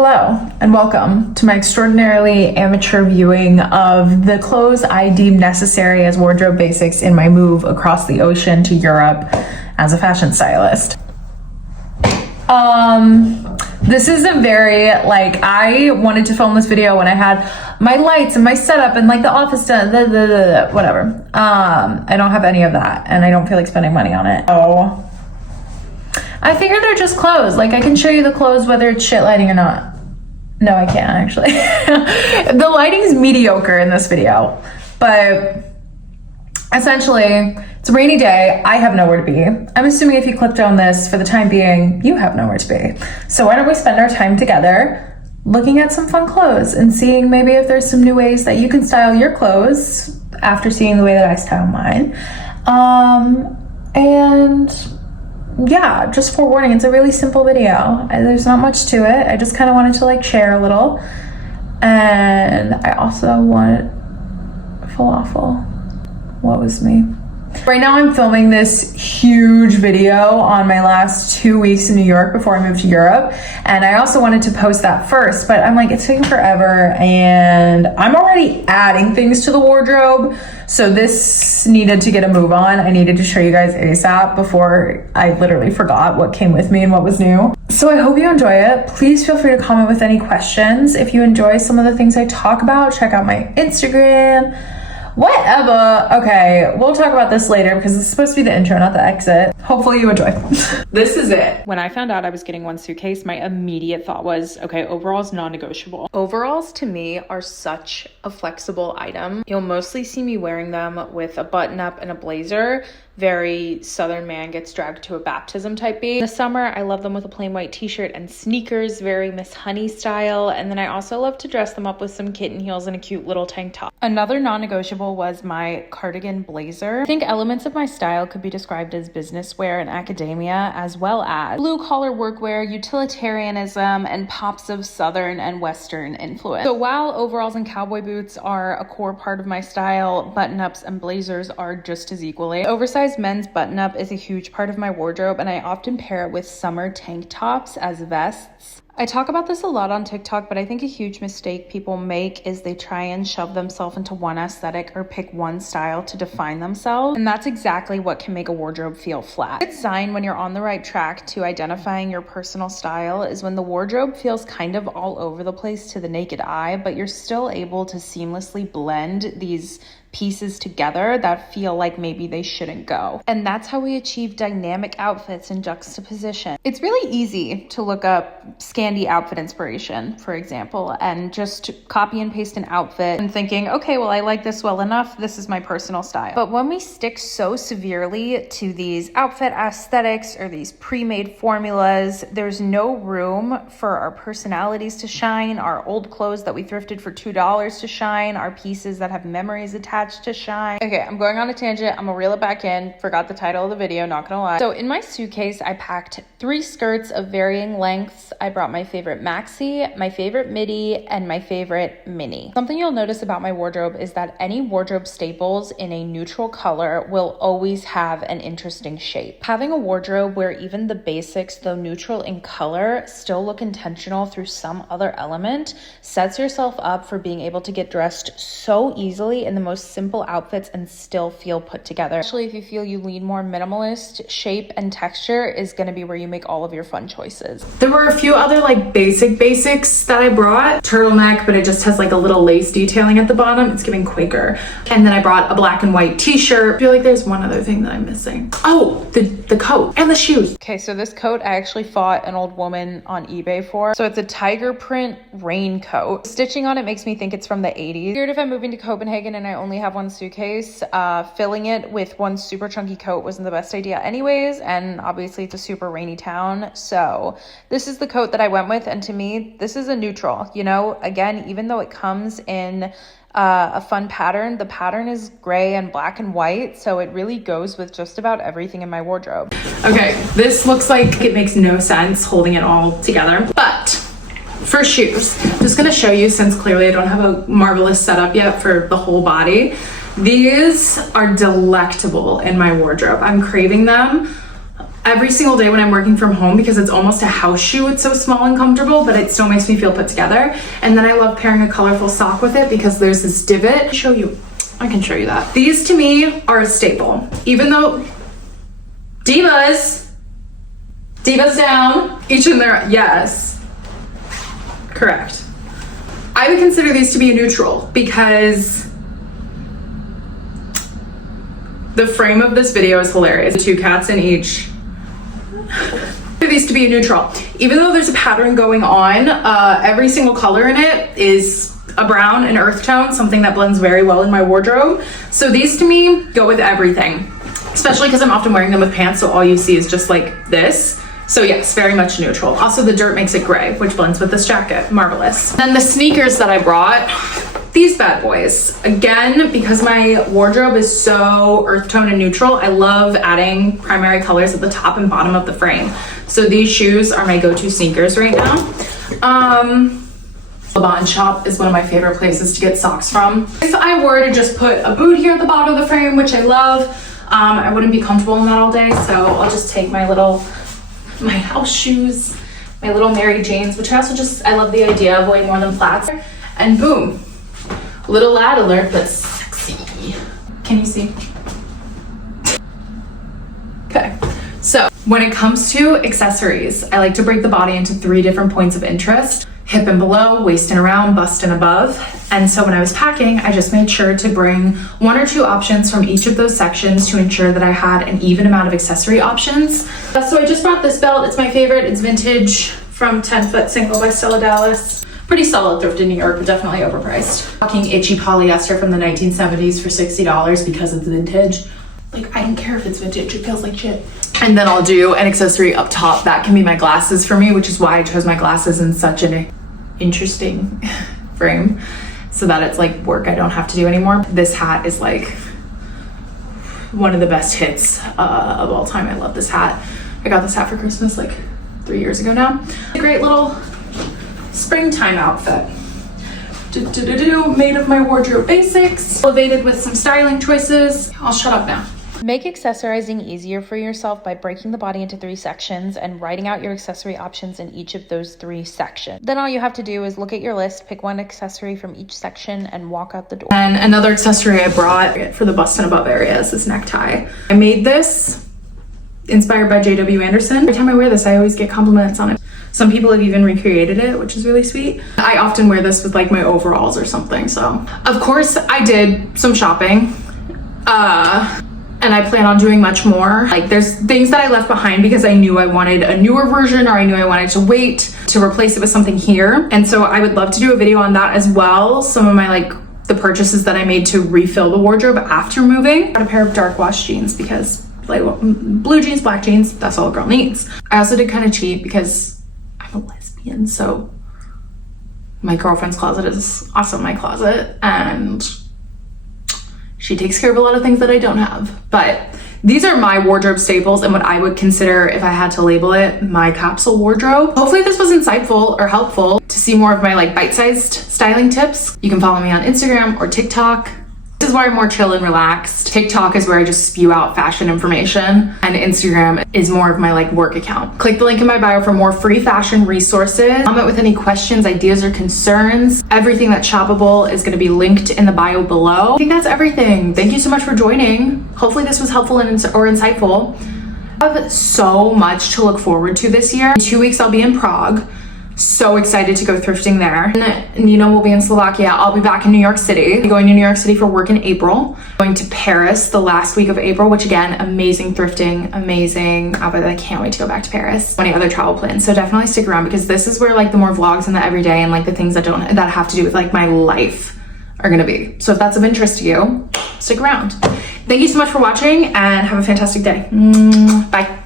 Hello and welcome to my extraordinarily amateur viewing of the clothes I deem necessary as wardrobe basics in my move across the ocean to Europe as a fashion stylist. This is a very, I wanted to film this video when I had my lights and my setup and the office done, whatever. I don't have any of that and I don't feel like spending money on it. Oh. I figured they're just clothes. I can show you the clothes whether it's shit lighting or not. No, I can't actually. The lighting's mediocre in this video, but essentially it's a rainy day. I have nowhere to be. I'm assuming if you clicked on this for the time being, you have nowhere to be. So why don't we spend our time together looking at some fun clothes and seeing maybe if there's some new ways that you can style your clothes after seeing the way that I style mine. And yeah, just forewarning, it's a really simple video. There's not much to it. I just kind of wanted to share a little. And I also want falafel. What was me? Right now I'm filming this huge video on my last 2 weeks in New York before I moved to Europe. And I also wanted to post that first, but I'm it's taking forever and I'm already adding things to the wardrobe. So this needed to get a move on. I needed to show you guys ASAP before I literally forgot what came with me and what was new. So I hope you enjoy it. Please feel free to comment with any questions. If you enjoy some of the things I talk about, check out my Instagram. Whatever. Okay, we'll talk about this later because it's supposed to be the intro, not the exit. Hopefully you enjoy. This is it. When I found out I was getting one suitcase, my immediate thought was, okay, overalls non-negotiable. Overalls to me are such a flexible item. You'll mostly see me wearing them with a button-up and a blazer. Very Southern man gets dragged to a baptism type beat. In the summer, I love them with a plain white t-shirt and sneakers, very Miss Honey style. And then I also love to dress them up with some kitten heels and a cute little tank top. Another non-negotiable was my cardigan blazer. I think elements of my style could be described as business wear and academia, as well as blue collar workwear, utilitarianism, and pops of Southern and Western influence. So while overalls and cowboy boots are a core part of my style, button-ups and blazers are just as equally. Oversized men's button-up is a huge part of my wardrobe, and I often pair it with summer tank tops as vests. I talk about this a lot on TikTok, but I think a huge mistake people make is they try and shove themselves into one aesthetic or pick one style to define themselves. And that's exactly what can make a wardrobe feel flat. A good sign when you're on the right track to identifying your personal style is when the wardrobe feels kind of all over the place to the naked eye, but you're still able to seamlessly blend these pieces together that feel like maybe they shouldn't go. And that's how we achieve dynamic outfits in juxtaposition. It's really easy to look up Scandi outfit inspiration, for example, and just copy and paste an outfit and thinking, okay, well, I like this well enough. This is my personal style. But when we stick so severely to these outfit aesthetics or these pre-made formulas, there's no room for our personalities to shine, our old clothes that we thrifted for $2 to shine, our pieces that have memories attached to shine. Okay, I'm going on a tangent. I'm gonna reel it back in. Forgot the title of the video, not gonna lie. So in my suitcase, I packed 3 skirts of varying lengths. I brought my favorite maxi, my favorite midi, and my favorite mini. Something you'll notice about my wardrobe is that any wardrobe staples in a neutral color will always have an interesting shape. Having a wardrobe where even the basics, though neutral in color, still look intentional through some other element sets yourself up for being able to get dressed so easily in the most simple outfits and still feel put together. Especially if you feel you lean more minimalist, shape and texture is going to be where you make all of your fun choices. There were a few other basics that I brought. Turtleneck, but it just has a little lace detailing at the bottom. It's giving Quaker. And then I brought a black and white t-shirt. I feel like there's one other thing that I'm missing. Oh, the coat and the shoes. Okay, so this coat I actually fought an old woman on eBay for. So it's a tiger print raincoat. Stitching on it makes me think it's from the 80s. Weird if I'm moving to Copenhagen and I only have one suitcase. Filling it with one super chunky coat wasn't the best idea anyways, and obviously it's a super rainy town. So this is the coat that I went with, and to me, this is a neutral. Again, even though it comes in a fun pattern, the pattern is gray and black and white, so it really goes with just about everything in my wardrobe. Okay, this looks like it makes no sense holding it all together, but for shoes, I'm just gonna show you, since clearly I don't have a marvelous setup yet for the whole body. These are delectable in my wardrobe. I'm craving them. every single day when I'm working from home because it's almost a house shoe. It's so small and comfortable, but it still makes me feel put together. And then I love pairing a colorful sock with it because there's this divot. I can show you that. These to me are a staple. Even though divas down, each in their, yes, correct. I would consider these to be a neutral because the frame of this video is hilarious. 2 cats in each. These to be a neutral. Even though there's a pattern going on, every single color in it is a brown, an earth tone, something that blends very well in my wardrobe. So these to me go with everything, especially because I'm often wearing them with pants, so all you see is just like this. So yes, very much neutral. Also the dirt makes it gray, which blends with this jacket, marvelous. Then the sneakers that I brought, these bad boys. Again, because my wardrobe is so earth tone and neutral, I love adding primary colors at the top and bottom of the frame. So these shoes are my go-to sneakers right now. Bon Shop is one of my favorite places to get socks from. If I were to just put a boot here at the bottom of the frame, which I love, I wouldn't be comfortable in that all day, so I'll just take my house shoes, my little Mary Janes, which I love the idea of wearing more than flats, and boom, little lad alert, but sexy. Can you see? Okay, so when it comes to accessories, I like to break the body into 3 different points of interest: hip and below, waist and around, bust and above. And so when I was packing, I just made sure to bring 1 or 2 options from each of those sections to ensure that I had an even amount of accessory options. So I just brought this belt. It's my favorite. It's vintage from 10 Foot Single by Stella Dallas. Pretty solid thrift in New York, but definitely overpriced. Fucking itchy polyester from the 1970s for $60 because it's vintage. Like, I don't care if it's vintage, it feels like shit. And then I'll do an accessory up top. That can be my glasses for me, which is why I chose my glasses in such an interesting frame, so that it's like work I don't have to do anymore. This hat is like one of the best hits of all time. I love this hat. I got this hat for Christmas like 3 years ago now. A great little springtime outfit. Made of my wardrobe basics, elevated with some styling choices. I'll shut up now. Make accessorizing easier for yourself by breaking the body into 3 sections and writing out your accessory options in each of those 3 sections. Then all you have to do is look at your list, pick 1 accessory from each section, and walk out the door. And another accessory I brought for the bust and above area is this necktie. I made this inspired by J.W. Anderson. Every time I wear this, I always get compliments on it. Some people have even recreated it, which is really sweet. I often wear this with like my overalls or something. So of course I did some shopping. And I plan on doing much more. Like, there's things that I left behind because I knew I wanted a newer version, or I knew I wanted to wait to replace it with something here. And so I would love to do a video on that as well. Some of my the purchases that I made to refill the wardrobe after moving. I got a pair of dark wash jeans because blue jeans, black jeans, that's all a girl needs. I also did kind of cheat because I'm a lesbian, so my girlfriend's closet is also my closet, and she takes care of a lot of things that I don't have. But these are my wardrobe staples and what I would consider, if I had to label it, my capsule wardrobe. Hopefully this was insightful or helpful. To see more of my bite-sized styling tips, you can follow me on Instagram or TikTok. This is where I'm more chill and relaxed. TikTok is where I just spew out fashion information, and Instagram is more of my work account. Click the link in my bio for more free fashion resources. Comment with any questions, ideas, or concerns. Everything that's shoppable is going to be linked in the bio below. I think that's everything. Thank you so much for joining. Hopefully this was helpful or insightful. I have so much to look forward to this year. In 2 weeks I'll be in Prague. So excited to go thrifting there. And we'll be in Slovakia. I'll be back in New York City. I'm going to New York City for work in April. Going to Paris the last week of April, which again, amazing thrifting, amazing. But I can't wait to go back to Paris. Many other travel plans. So definitely stick around, because this is where the more vlogs and the everyday and the things that have to do with my life are gonna be. So if that's of interest to you, stick around. Thank you so much for watching and have a fantastic day. Bye.